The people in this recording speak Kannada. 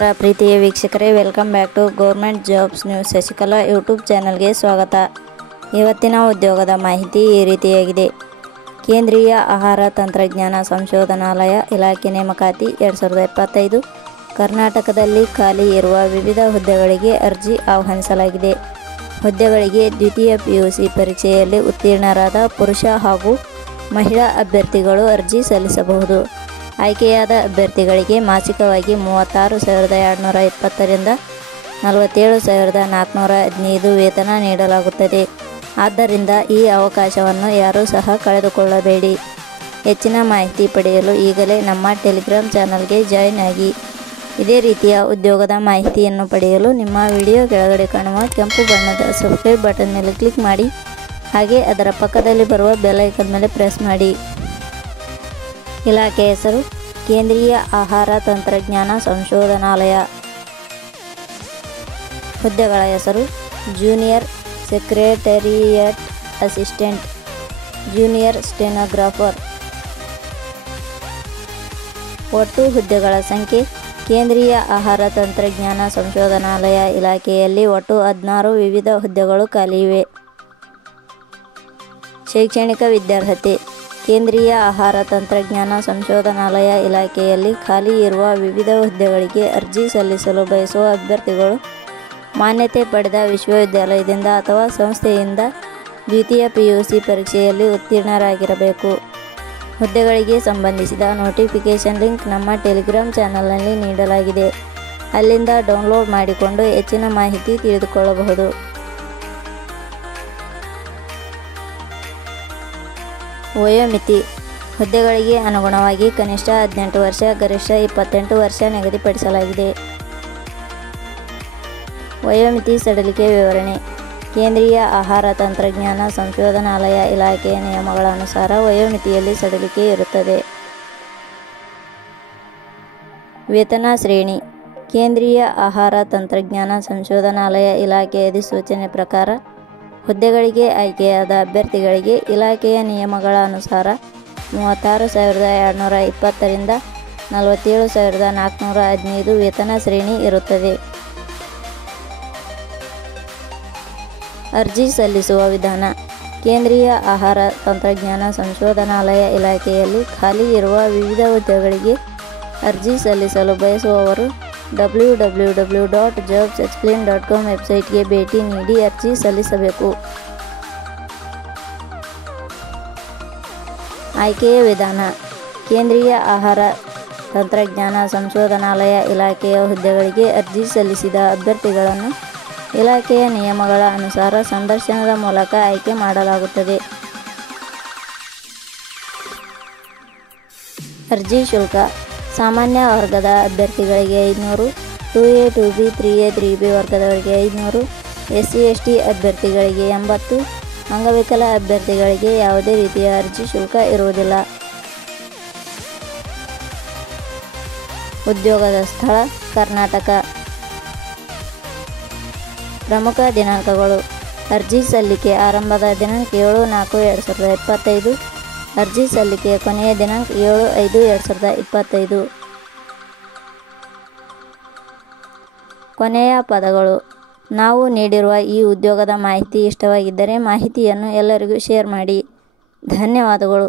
ಪ್ರೀತಿಯ ವೀಕ್ಷಕರೇ, welcome back to government jobs news Shashikala YouTube ಚಾನಲ್ಗೆ ಸ್ವಾಗತ. ಇವತ್ತಿನ ಉದ್ಯೋಗದ ಮಾಹಿತಿ ಈ ರೀತಿಯಾಗಿದೆ. ಕೇಂದ್ರೀಯ ಆಹಾರ ತಂತ್ರಜ್ಞಾನ ಸಂಶೋಧನಾಲಯ ಇಲಾಖೆ ನೇಮಕಾತಿ 2025. ಕರ್ನಾಟಕದಲ್ಲಿ ಖಾಲಿ ಇರುವ ವಿವಿಧ ಹುದ್ದೆಗಳಿಗೆ ಅರ್ಜಿ ಆಹ್ವಾನಿಸಲಾಗಿದೆ. ಹುದ್ದೆಗಳಿಗೆ ದ್ವಿತೀಯ PUC ಪರೀಕ್ಷೆಯಲ್ಲಿ ಉತ್ತೀರ್ಣರಾದ ಪುರುಷ ಹಾಗೂ ಮಹಿಳಾ ಅಭ್ಯರ್ಥಿಗಳು ಅರ್ಜಿ ಸಲ್ಲಿಸಬಹುದು. ಆಯ್ಕೆಯಾದ ಅಭ್ಯರ್ಥಿಗಳಿಗೆ ಮಾಸಿಕವಾಗಿ 36,220 ರಿಂದ 47,415 ವೇತನ ನೀಡಲಾಗುತ್ತದೆ. ಆದ್ದರಿಂದ ಈ ಅವಕಾಶವನ್ನು ಯಾರೂ ಸಹ ಕಳೆದುಕೊಳ್ಳಬೇಡಿ. ಹೆಚ್ಚಿನ ಮಾಹಿತಿ ಪಡೆಯಲು ಈಗಲೇ ನಮ್ಮ ಟೆಲಿಗ್ರಾಮ್ ಚಾನಲ್ಗೆ ಜಾಯಿನ್ ಆಗಿ. ಇದೇ ರೀತಿಯ ಉದ್ಯೋಗದ ಮಾಹಿತಿಯನ್ನು ಪಡೆಯಲು ನಿಮ್ಮ ವಿಡಿಯೋ ಕೆಳಗಡೆ ಕಾಣುವ ಕೆಂಪು ಬಣ್ಣದ ಸಬ್ಸ್ಕ್ರೈಬ್ ಬಟನ್ ಮೇಲೆ ಕ್ಲಿಕ್ ಮಾಡಿ. ಹಾಗೆ ಅದರ ಪಕ್ಕದಲ್ಲಿ ಬರುವ ಬೆಲ್ ಐಕಾನ್ ಮೇಲೆ ಪ್ರೆಸ್ ಮಾಡಿ. ಇಲಾಖೆ ಹೆಸರು ಕೇಂದ್ರೀಯ ಆಹಾರ ತಂತ್ರಜ್ಞಾನ ಸಂಶೋಧನಾಲಯ. ಹುದ್ದೆಗಳ ಹೆಸರು junior secretariat assistant, junior stenographer. ಒಟ್ಟು ಹುದ್ದೆಗಳ ಸಂಖ್ಯೆ. ಕೇಂದ್ರೀಯ ಆಹಾರ ತಂತ್ರಜ್ಞಾನ ಸಂಶೋಧನಾಲಯ ಇಲಾಖೆಯಲ್ಲಿ ಒಟ್ಟು 16 ವಿವಿಧ ಹುದ್ದೆಗಳು ಖಾಲಿ ಇವೆ. ಶೈಕ್ಷಣಿಕ ವಿದ್ಯಾರ್ಹತೆ. ಕೇಂದ್ರೀಯ ಆಹಾರ ತಂತ್ರಜ್ಞಾನ ಸಂಶೋಧನಾಲಯ ಇಲಾಖೆಯಲ್ಲಿ ಖಾಲಿ ಇರುವ ವಿವಿಧ ಹುದ್ದೆಗಳಿಗೆ ಅರ್ಜಿ ಸಲ್ಲಿಸಲು ಬಯಸುವ ಅಭ್ಯರ್ಥಿಗಳು ಮಾನ್ಯತೆ ಪಡೆದ ವಿಶ್ವವಿದ್ಯಾಲಯದಿಂದ ಅಥವಾ ಸಂಸ್ಥೆಯಿಂದ ದ್ವಿತೀಯ PUC ಪರೀಕ್ಷೆಯಲ್ಲಿ ಉತ್ತೀರ್ಣರಾಗಿರಬೇಕು. ಹುದ್ದೆಗಳಿಗೆ ಸಂಬಂಧಿಸಿದ ನೋಟಿಫಿಕೇಷನ್ ಲಿಂಕ್ ನಮ್ಮ ಟೆಲಿಗ್ರಾಮ್ ಚಾನಲ್ನಲ್ಲಿ ನೀಡಲಾಗಿದೆ. ಅಲ್ಲಿಂದ ಡೌನ್ಲೋಡ್ ಮಾಡಿಕೊಂಡು ಹೆಚ್ಚಿನ ಮಾಹಿತಿ ತಿಳಿದುಕೊಳ್ಳಬಹುದು. ವಯೋಮಿತಿ. ಹುದ್ದೆಗಳಿಗೆ ಅನುಗುಣವಾಗಿ ಕನಿಷ್ಠ 18 ವರ್ಷ, ಗರಿಷ್ಠ 28 ವರ್ಷ ನಿಗದಿಪಡಿಸಲಾಗಿದೆ. ವಯೋಮಿತಿ ಸಡಿಲಿಕೆ ವಿವರಣೆ. ಕೇಂದ್ರೀಯ ಆಹಾರ ತಂತ್ರಜ್ಞಾನ ಸಂಶೋಧನಾಲಯ ಇಲಾಖೆಯ ನಿಯಮಗಳ ಅನುಸಾರ ವಯೋಮಿತಿಯಲ್ಲಿ ಸಡಿಲಿಕೆ ಇರುತ್ತದೆ. ವೇತನ ಶ್ರೇಣಿ. ಕೇಂದ್ರೀಯ ಆಹಾರ ತಂತ್ರಜ್ಞಾನ ಸಂಶೋಧನಾಲಯ ಇಲಾಖೆಯ ಅಧಿಸೂಚನೆ ಪ್ರಕಾರ ಹುದ್ದೆಗಳಿಗೆ ಆಯ್ಕೆಯಾದ ಅಭ್ಯರ್ಥಿಗಳಿಗೆ ಇಲಾಖೆಯ ನಿಯಮಗಳ ಅನುಸಾರ 36,220 ರಿಂದ 47,415 ವೇತನ ಶ್ರೇಣಿ ಇರುತ್ತದೆ. ಅರ್ಜಿ ಸಲ್ಲಿಸುವ ವಿಧಾನ. ಕೇಂದ್ರೀಯ ಆಹಾರ ತಂತ್ರಜ್ಞಾನ ಸಂಶೋಧನಾಲಯ ಇಲಾಖೆಯಲ್ಲಿ ಖಾಲಿ ಇರುವ ವಿವಿಧ ಹುದ್ದೆಗಳಿಗೆ ಅರ್ಜಿ ಸಲ್ಲಿಸಲು ಬಯಸುವವರು www.jobsexplain.com ವೆಬ್ಸೈಟ್ಗೆ ಭೇಟಿ ನೀಡಿ ಅರ್ಜಿ ಸಲ್ಲಿಸಬೇಕು. ಆಯ್ಕೆಯ ವಿಧಾನ. ಕೇಂದ್ರೀಯ ಆಹಾರ ತಂತ್ರಜ್ಞಾನ ಸಂಶೋಧನಾಲಯ ಇಲಾಖೆಯ ಹುದ್ದೆಗಳಿಗೆ ಅರ್ಜಿ ಸಲ್ಲಿಸಿದ ಅಭ್ಯರ್ಥಿಗಳನ್ನು ಇಲಾಖೆಯ ನಿಯಮಗಳ ಅನುಸಾರ ಸಂದರ್ಶನದ ಮೂಲಕ ಆಯ್ಕೆ ಮಾಡಲಾಗುತ್ತದೆ. ಅರ್ಜಿ ಶುಲ್ಕ. ಸಾಮಾನ್ಯ ವರ್ಗದ ಅಭ್ಯರ್ಥಿಗಳಿಗೆ 500, 2A, 2B, 3A, 3B ವರ್ಗದವರಿಗೆ 500, SC/ST ಅಭ್ಯರ್ಥಿಗಳಿಗೆ 80, ಅಂಗವಿಕಲ ಅಭ್ಯರ್ಥಿಗಳಿಗೆ ಯಾವುದೇ ರೀತಿಯ ಅರ್ಜಿ ಶುಲ್ಕ ಇರುವುದಿಲ್ಲ. ಉದ್ಯೋಗದ ಸ್ಥಳ ಕರ್ನಾಟಕ. ಪ್ರಮುಖ ದಿನಾಂಕಗಳು. ಅರ್ಜಿ ಸಲ್ಲಿಕೆ ಆರಂಭದ ದಿನಾಂಕ 7/4/2025. ಅರ್ಜಿ ಸಲ್ಲಿಕೆಯ ಕೊನೆಯ ದಿನಾಂಕ 7/5/2025. ಕೊನೆಯ ಪದಗಳು. ನಾವು ನೀಡಿರುವ ಈ ಉದ್ಯೋಗದ ಮಾಹಿತಿ ಇಷ್ಟವಾಗಿದ್ದರೆ ಮಾಹಿತಿಯನ್ನು ಎಲ್ಲರಿಗೂ ಶೇರ್ ಮಾಡಿ. ಧನ್ಯವಾದಗಳು.